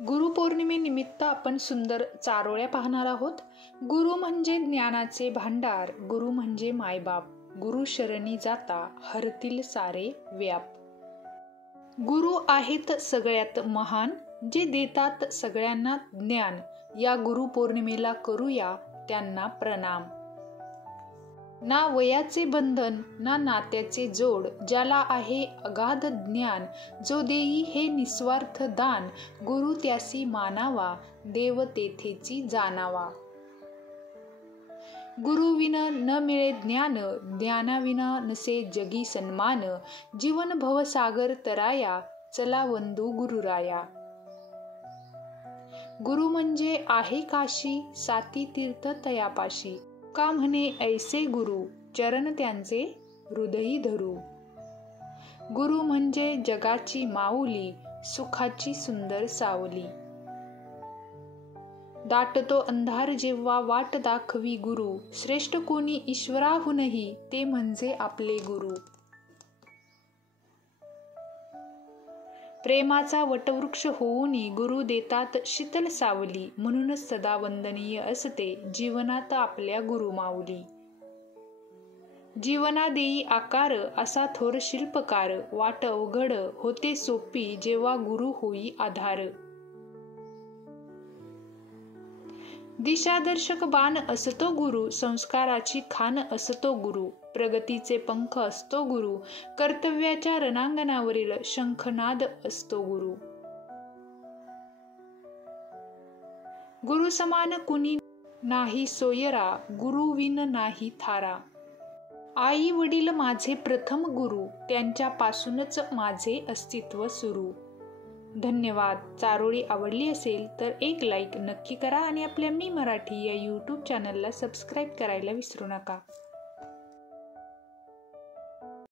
गुरुपौर्णिमेनिमित्त आपण सुंदर चारोळ्या पाहणार आहोत। गुरु म्हणजे ज्ञानाचे भांडार, गुरु म्हणजे मायबाप, गुरु शरणी जाता हरतील सारे व्याप। गुरु आहेत सगळ्यात महान, जे देतात सगळ्यांना ज्ञान। या गुरुपौर्णिमेला करूया त्यांना प्रणाम। ना वयाचे बंधन ना नात्याचे जोड, ज्याला आहे अगाध ज्ञान, जो देई हे निस्वार्थ दान, गुरु त्यासी मानावा, देव तेथेची जाणावा। गुरुविना न मिळे ज्ञान, ज्ञानाविना नसे जगी सन्मान, जीवन भवसागर तराया, चला वंदू गुरुराया। गुरु म्हणजे आहे काशी, साती तीर्थ तयापाशी, का म्हणे ऐसे गुरु, चरण त्यांचे हृदयी धरू। गुरु म्हणजे जगाची माऊली, सुखाची सुंदर सावली। दाटतो अंधार जेव्हा वाट दाखवी गुरु, श्रेष्ठ कोणी ईश्वराहूनही ते म्हणजे आपले गुरु। प्रेमाचा वटवृक्ष होऊनी गुरु देतात शीतल सावली, म्हणूनच सदा वंदनीय असते जीवनात आपल्या गुरुमाऊली। जीवना देई आकार असा थोर शिल्पकार, वाट अवघड होते सोपी जेव्हा गुरु होई आधार। दिशादर्शक बाण असतो गुरु, संस्काराची खान असतो गुरु, प्रगतीचे पंख असतो गुरु, कर्तव्याच्या रणांगणावरील शंखनाद असतो गुरु। गुरु समान कुणी नाही सोयरा, गुरुविन नाही थारा। आई वडील माझे प्रथम गुरु, त्यांच्यापासूनच माझे अस्तित्व सुरू। धन्यवाद। चारोळी आवडली असेल तर एक लाईक नक्की करा आणि आपल्या मी मराठी या यूट्यूब चॅनलला सबस्क्राईब करायला विसरू नका।